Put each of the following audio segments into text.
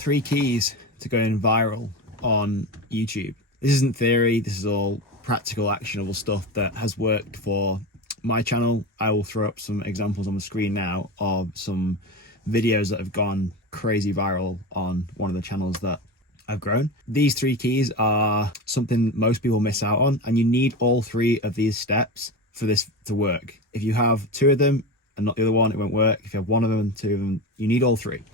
3 keys to going viral on YouTube. This isn't theory, this is all practical, actionable stuff that has worked for my channel. I will throw up some examples on the screen now of some videos that have gone crazy viral on one of the channels that I've grown. These 3 keys are something most people miss out on, and you need all 3 of these steps for this to work. If you have 2 of them and not the other one, it won't work. If you have 1 of them and 2 of them, you need all 3.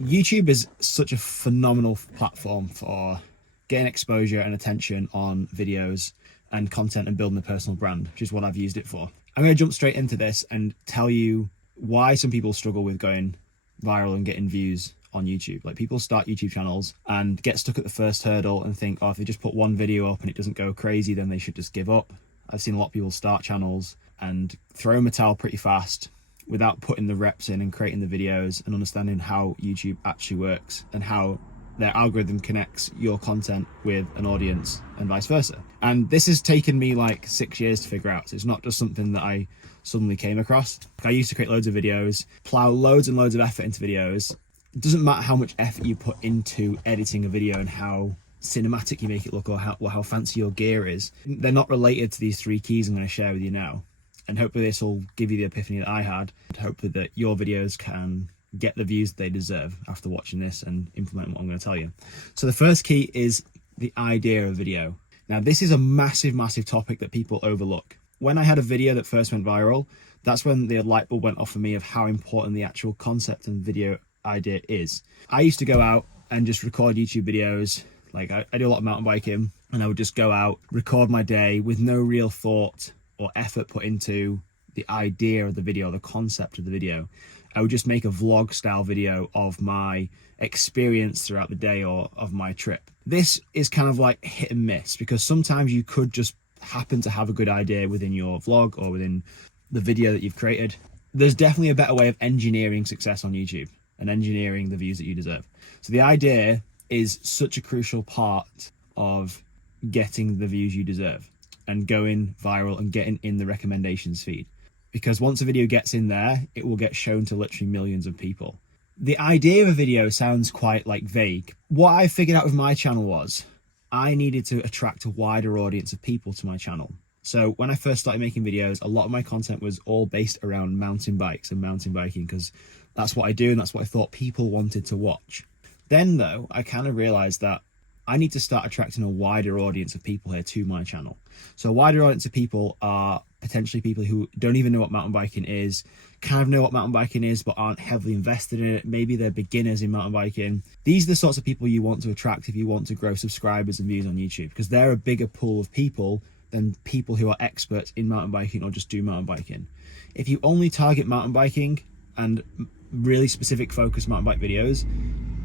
YouTube is such a phenomenal platform for getting exposure and attention on videos and content and building a personal brand, which is what I've used it for. I'm going to jump straight into this and tell you why some people struggle with going viral and getting views on YouTube. Like, people start YouTube channels and get stuck at the first hurdle and think, oh, if they just put one video up and it doesn't go crazy, then they should just give up. I've seen a lot of people start channels and throw in the towel pretty fast without putting the reps in and creating the videos and understanding how YouTube actually works and how their algorithm connects your content with an audience and vice versa. And this has taken me like 6 years to figure out. So it's not just something that I suddenly came across. I used to create loads of videos, plow loads and loads of effort into videos. It doesn't matter how much effort you put into editing a video and how cinematic you make it look or how fancy your gear is. They're not related to these 3 keys I'm going to share with you now. And hopefully this will give you the epiphany that I had. And hopefully that your videos can get the views they deserve after watching this and implementing what I'm going to tell you. So the first key is the idea of video. Now, this is a massive, massive topic that people overlook. When I had a video that first went viral, that's when the light bulb went off for me of how important the actual concept and video idea is. I used to go out and just record YouTube videos. Like, I do a lot of mountain biking, and I would just go out, record my day with no real thought or effort put into the idea of the video, the concept of the video. I would just make a vlog style video of my experience throughout the day or of my trip. This is kind of like hit and miss, because sometimes you could just happen to have a good idea within your vlog or within the video that you've created. There's definitely a better way of engineering success on YouTube and engineering the views that you deserve. So the idea is such a crucial part of getting the views you deserve and going viral and getting in the recommendations feed. Because once a video gets in there, it will get shown to literally millions of people. The idea of a video sounds quite like vague. What I figured out with my channel was I needed to attract a wider audience of people to my channel. So when I first started making videos, a lot of my content was all based around mountain bikes and mountain biking, because that's what I do and that's what I thought people wanted to watch. Then though, I kind of realized that I need to start attracting a wider audience of people here to my channel. So a wider audience of people are potentially people who don't even know what mountain biking is, kind of know what mountain biking is, but aren't heavily invested in it. Maybe they're beginners in mountain biking. These are the sorts of people you want to attract if you want to grow subscribers and views on YouTube, because they're a bigger pool of people than people who are experts in mountain biking or just do mountain biking. If you only target mountain biking and really specific focused mountain bike videos,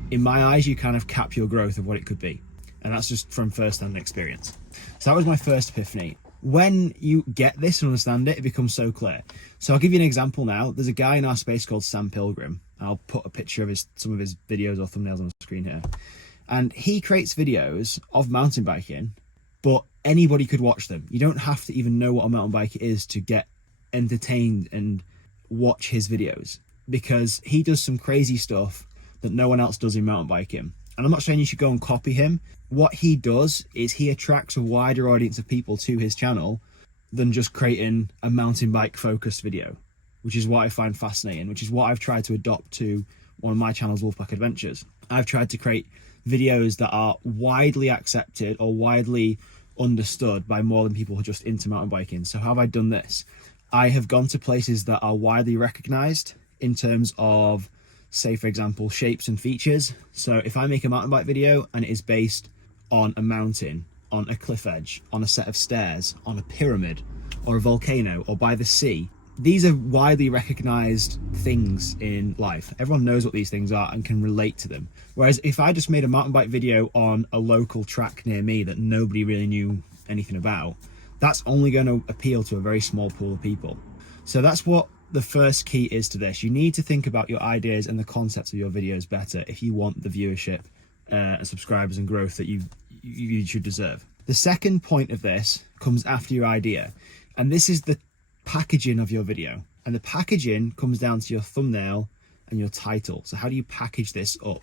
in my eyes, you kind of cap your growth of what it could be. And that's just from first-hand experience. So that was my first epiphany. When you get this and understand it, it becomes so clear. So I'll give you an example now. There's a guy in our space called Sam Pilgrim. I'll put a picture of some of his videos or thumbnails on the screen here. And he creates videos of mountain biking, but anybody could watch them. You don't have to even know what a mountain bike is to get entertained and watch his videos, because he does some crazy stuff that no one else does in mountain biking. And I'm not saying you should go and copy him. What he does is he attracts a wider audience of people to his channel than just creating a mountain bike focused video, which is what I find fascinating, which is what I've tried to adopt to one of my channels, Wolfpack Adventures. I've tried to create videos that are widely accepted or widely understood by more than people who are just into mountain biking. So how have I done this? I have gone to places that are widely recognized in terms of, say for example, shapes and features. So if I make a mountain bike video and it is based on a mountain, on a cliff edge, on a set of stairs, on a pyramid, or a volcano, or by the sea, these are widely recognized things in life. Everyone knows what these things are and can relate to them. Whereas if I just made a mountain bike video on a local track near me that nobody really knew anything about, that's only going to appeal to a very small pool of people. So that's what the first key is to this. You need to think about your ideas and the concepts of your videos better if you want the viewership and subscribers and growth that you should deserve. The second point of this comes after your idea, and this is the packaging of your video. And the packaging comes down to your thumbnail and your title. So how do you package this up?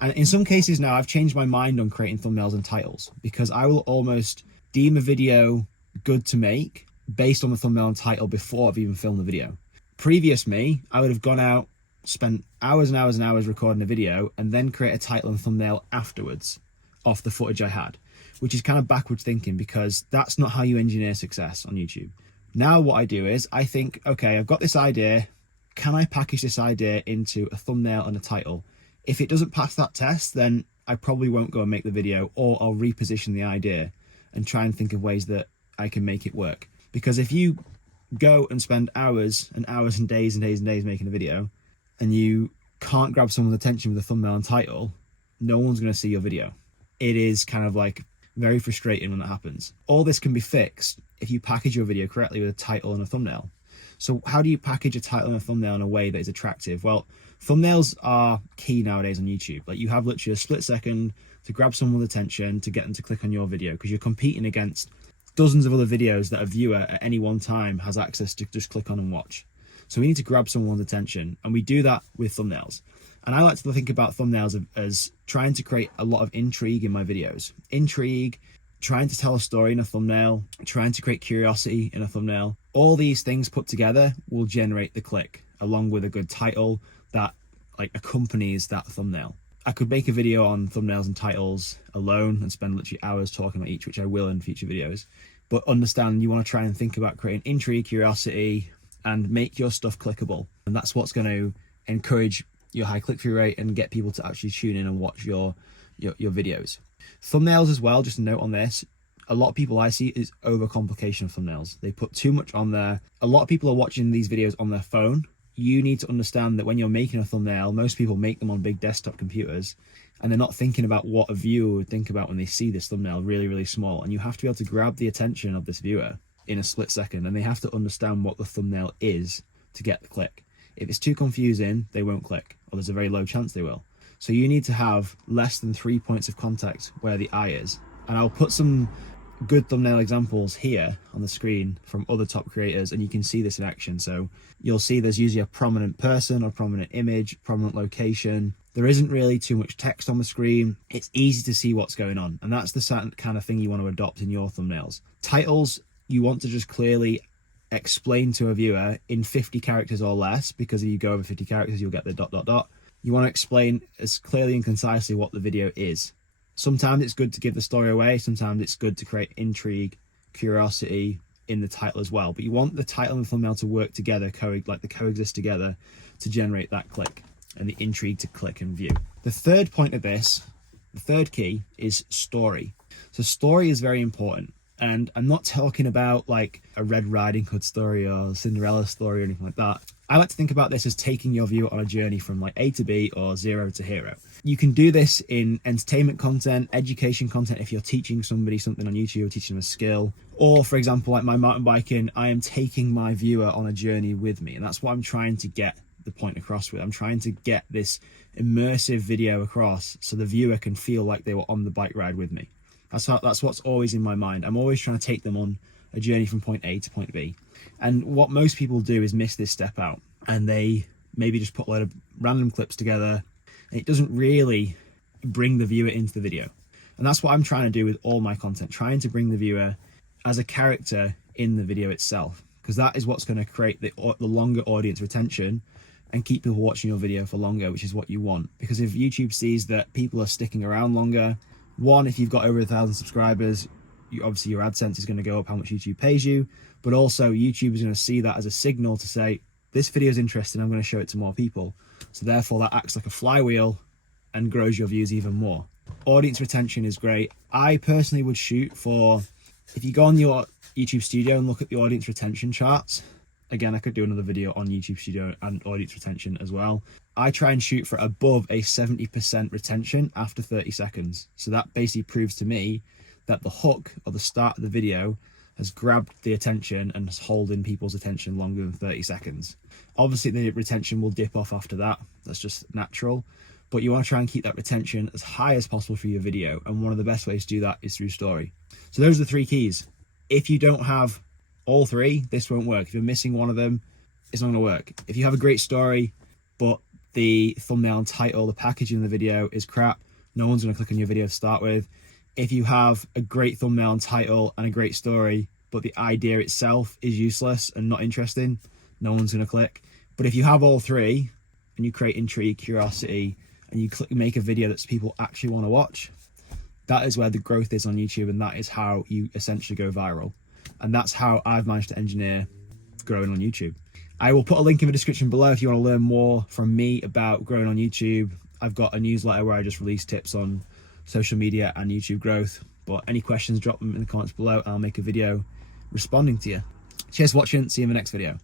And in some cases now, I've changed my mind on creating thumbnails and titles, because I will almost deem a video good to make based on the thumbnail and title before I've even filmed the video. Previous me, I would have gone out, spent hours and hours and hours recording a video, and then create a title and thumbnail afterwards off the footage I had, which is kind of backwards thinking, because that's not how you engineer success on YouTube. Now what I do is I think, okay, I've got this idea. Can I package this idea into a thumbnail and a title? If it doesn't pass that test, then I probably won't go and make the video, or I'll reposition the idea and try and think of ways that I can make it work. Because if you go and spend hours and hours and days and days and days making a video, and you can't grab someone's attention with a thumbnail and title, no one's going to see your video. It is kind of like very frustrating when that happens. All this can be fixed if you package your video correctly with a title and a thumbnail. So how do you package a title and a thumbnail in a way that is attractive? Well, thumbnails are key nowadays on YouTube. Like, you have literally a split second to grab someone's attention, to get them to click on your video, because you're competing against dozens of other videos that a viewer at any one time has access to just click on and watch. So we need to grab someone's attention, and we do that with thumbnails. And I like to think about thumbnails as trying to create a lot of intrigue in my videos. Intrigue, trying to tell a story in a thumbnail, trying to create curiosity in a thumbnail. All these things put together will generate the click, along with a good title that like accompanies that thumbnail. I could make a video on thumbnails and titles alone and spend literally hours talking about each, which I will in future videos. But understand, you want to try and think about creating intrigue, curiosity, and make your stuff clickable. And that's what's going to encourage your high click-through rate and get people to actually tune in and watch your videos. Thumbnails as well, just a note on this, a lot of people I see is overcomplication of thumbnails. They put too much on there. A lot of people are watching these videos on their phone. You need to understand that when you're making a thumbnail, most people make them on big desktop computers, and they're not thinking about what a viewer would think about when they see this thumbnail really, really small. And you have to be able to grab the attention of this viewer in a split second, and they have to understand what the thumbnail is to get the click. If it's too confusing, they won't click, or there's a very low chance they will. So you need to have less than 3 points of contact where the eye is. And I'll put some good thumbnail examples here on the screen from other top creators, and you can see this in action. So you'll see there's usually a prominent person or prominent image, prominent location. There isn't really too much text on the screen. It's easy to see what's going on, and that's the kind of thing you want to adopt in your thumbnails. Titles, you want to just clearly explain to a viewer in 50 characters or less, because if you go over 50 characters, you'll get the ... You want to explain as clearly and concisely what the video is. Sometimes it's good to give the story away. Sometimes it's good to create intrigue, curiosity in the title as well. But you want the title and the thumbnail to work together, coexist together to generate that click and the intrigue to click and view. The third point of this, the third key, is story. So story is very important. And I'm not talking about like a Red Riding Hood story or Cinderella story or anything like that. I like to think about this as taking your viewer on a journey from like A to B or zero to hero. You can do this in entertainment content, education content, if you're teaching somebody something on YouTube or teaching them a skill. Or for example, like my mountain biking, I am taking my viewer on a journey with me. And that's what I'm trying to get the point across with. I'm trying to get this immersive video across so the viewer can feel like they were on the bike ride with me. That's what's always in my mind. I'm always trying to take them on a journey from point A to point B. And what most people do is miss this step out, and they maybe just put a lot of random clips together, and it doesn't really bring the viewer into the video. And that's what I'm trying to do with all my content, trying to bring the viewer as a character in the video itself, because that is what's going to create the longer audience retention and keep people watching your video for longer, which is what you want. Because if YouTube sees that people are sticking around longer, one, if you've got over 1,000 subscribers, obviously your AdSense is going to go up, how much YouTube pays you, but also YouTube is going to see that as a signal to say, this video is interesting, I'm going to show it to more people. So therefore that acts like a flywheel and grows your views even more. Audience retention is great. I personally would shoot for, if you go on your YouTube Studio and look at the audience retention charts, again, I could do another video on YouTube Studio and audience retention as well. I try and shoot for above a 70% retention after 30 seconds. So that basically proves to me that the hook or the start of the video has grabbed the attention and is holding people's attention longer than 30 seconds. Obviously, the retention will dip off after that. That's just natural. But you want to try and keep that retention as high as possible for your video. And one of the best ways to do that is through story. So those are the three keys. If you don't have all three, this won't work. If you're missing one of them, it's not going to work. If you have a great story, but the thumbnail and title, the packaging of the video is crap, no one's going to click on your video to start with. If you have a great thumbnail and title and a great story, but the idea itself is useless and not interesting, no one's going to click. But if you have all three and you create intrigue, curiosity, and you make a video that people actually want to watch, that is where the growth is on YouTube, and that is how you essentially go viral. And that's how I've managed to engineer growing on YouTube. I will put a link in the description below if you want to learn more from me about growing on YouTube. I've got a newsletter where I just release tips on social media and YouTube growth. But any questions, drop them in the comments below. I'll make a video responding to you. Cheers for watching. See you in the next video.